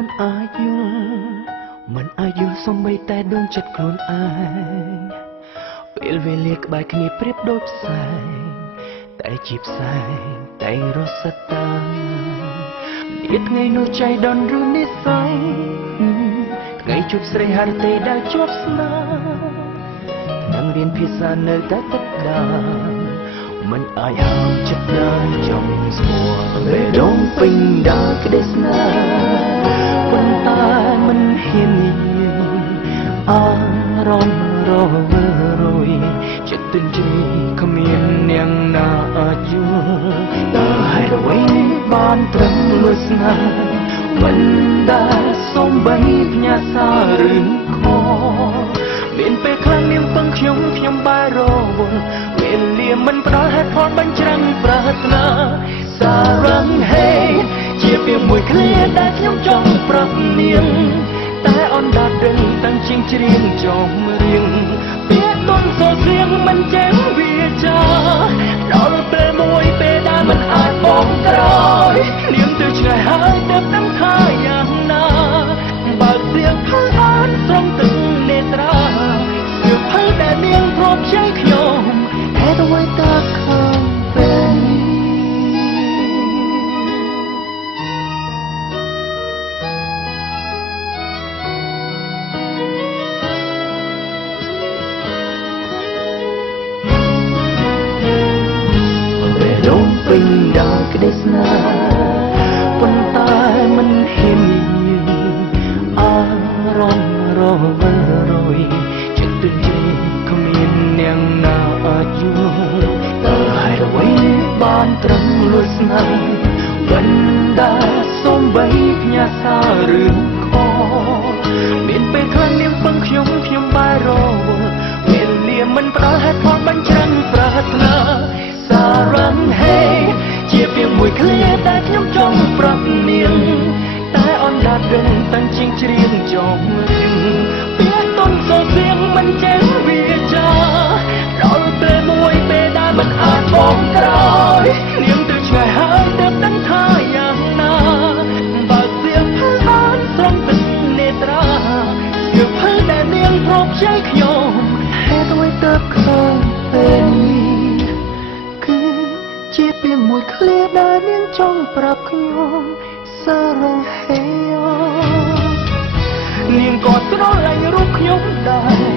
មិនអាចយល់មិនអាចយល់សំបីតែដួងចិត្តខ្លួនឯងពេលវេលាក្បែរគ្នាប្រៀបដូចផ្សែងតែជាផ្សែងតែរស់សតានាថ្ងៃនោះใจដន់ឬនិស្ស័យថ្ងៃជួបស្រីហរទេដែលជាប់ស្នានឹងរៀនភាសានៅតែទឹកដាមិនអាចហាមចិត្តដែរចង់ស្គាល់បេះដូងពេញដោយក្តីស្នេហ៍ប៉ុន្តែមិនហ៊ាននិយាយអារម្មណ៍រវើរយចិត្តទន្ទ្រាយគ្មាននាងណាអាចយល់តើហេតុអ្វីបានត្រឹមលួចស្នេហ៍មិនដែលសូមបីផ្ញើសាររឿងខមានពេលខ្លះនាងពឹងខ្ញុំបែររវល់វេលាមិនផ្ដល់ហេតុផលបញ្ច្រាំងប្រាថ្នាសារឹងហេជាពាក្យមួយឃ្លាដែលខ្ញុំចង់ប្រាប់នាងតែអនដាតដឹងតាំងជាងច្រៀងចំរៀងពាក្យទុនសរសៀងមិនចេះវាចាដល់ពេលមួយពេលដែលមិនអាចបងក្រោយនាងទៅឆ្ងាយហើយទៅដឹងថាយ៉ាងណាបើសៀងផើបានស្រង់ទឹកនេត្រាសៀងផើដែលនាងព្រមខ្ចីខ្ញុំហេតុអ្វីតើខំពេលពេញដោយក្តីស្នេហ៍ប៉ុន្តែមិនហ៊ាននិយាយអារម្មណ៍រវើរយចិត្តទន្ទ្រាយគ្មាននាងណាអាចយល់តើហេតុអ្វីបានត្រឹមលួចស្នេហ៍មិនដែលសូមបីផ្ញើសាររឿងខមានពេលខ្លះនាងពឹងខ្ញុំបែររវល់វេលាមិនផ្ដល់ហេតុផលបញ្ច្រាំងប្រាថ្នាសារឹងហេជាពាក្យមួយឃ្លាដែលខ្ញុំចង់ប្រាប់នាងតែអនដាតដឹងតាំងជាងច្រៀងចំរៀងពាក្យទុនសរសៀងមិនចេះវាចាដល់ពេលមួយពេលដែលមិនអាចបងក្រោយនាងទៅឆ្ងាយហើយទៅដឹងថាយ៉ាងណាបើសៀងផើបានស្រង់ទឹកនេត្រាសៀងផើដែលនាងព្រមខ្ចីខ្ញុំហេតុអ្វីតើឃើញពេលនេះជាពាក្យមួយឃ្លាដែលនាងចង់ប្រាប់ខ្ញុំសារងហេនាងក៏ស្រឡាញ់រូបខ្ញុំដែរ